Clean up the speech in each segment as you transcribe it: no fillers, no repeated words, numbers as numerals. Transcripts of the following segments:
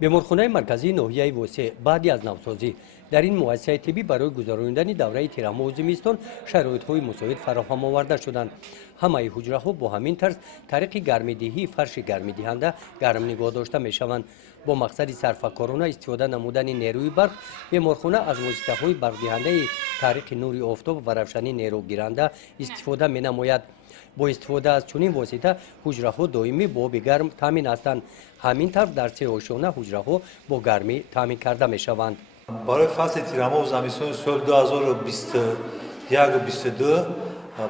بیمارخانه مرکزی ناحیه وسه بعدی از نوسازی در این مؤسسه طبی برای گذراندن دوره تیرماه و زمستان شرایط‌های مساعد فراهم آورده شدند. همه حجره‌ها با همین طرز طریق گرم‌دهی فرش گرم‌دهنده گرم نگاه داشته می‌شوند. با مقصد صرفه‌کارانه استفاده نمودن نیروی برق بیمارخانه از واسطه‌های برق‌دهنده طریق نور آفتاب و روشنی نیروگیرنده استفاده می‌نماید. با استفاده از چنین واسطه حجره‌ها دائمی با آب گرم تامین هستند. همین طور در سه آشانه حجره‌ها با گرمی تامین کرده می‌شوند. برای فصل تیرماه و زمستان سال 2021 و 2022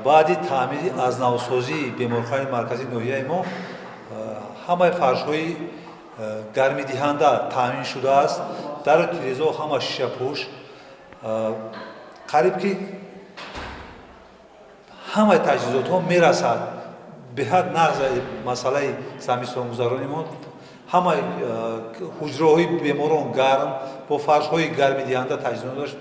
بعد تعمیر از نوسازی بیمارخانه مرکزی ناحیه ما همه فرش‌های گرمی دهنده تامین شده است. در تیره‌ها همه شیشه پوش قریب که همه تجهیزات ها میرسد به حد نقض مسئله زمستان گذرانی ما. همه حجره های بیماران گرم با فرش های گرمی دهنده تجهیزات داشت.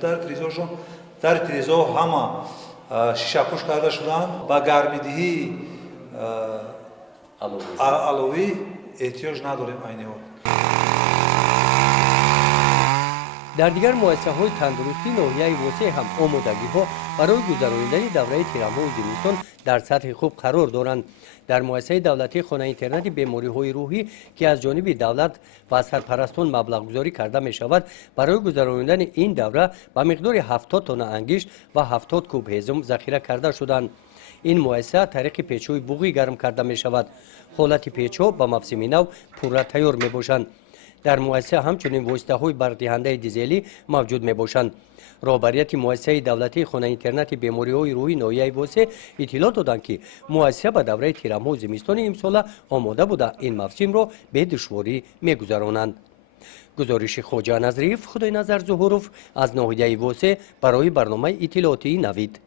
در تیره‌ها همه شیشه پوش کرده شدند. با گرمی دهی علوی احتیاج نداریم عین وقت. در دیگر مؤسسه‌های تندرستی ناحیه وسه هم آمادگی‌ها برای گذراندن دوره تیرماه و زمستان در سطح خوب قرار دارند. در مؤسسه دولتی خانه اینترنت بیماری‌های روحی که از جانب دولت و سرپرستان مبلغ گذاری کرده می شود برای گذراندن این دوره به مقدار 70 تن انگشت و 70 کوب هیزم ذخیره کرده شدند. این مؤسسه طریق پیچ‌های بوغی گرم کرده می شود. حالت پیچ‌ها به موسم نو پورا تیار می باشند. در مؤسسه همچنین واسطه‌های برق‌دهنده دیزلی موجود میباشند. رهبریت مؤسسه دولتی خانه اینترنت بیماری‌های روحی ناحیه وسه اطلاع دادند که مؤسسه به دوره تیرماه و زمستان امسال آماده بوده این موسم را به دشواری میگذرانند. گزارش خواجه نظریف خدای نظر ظهوروف از ناحیه وسه برای برنامه اطلاعاتی نوید.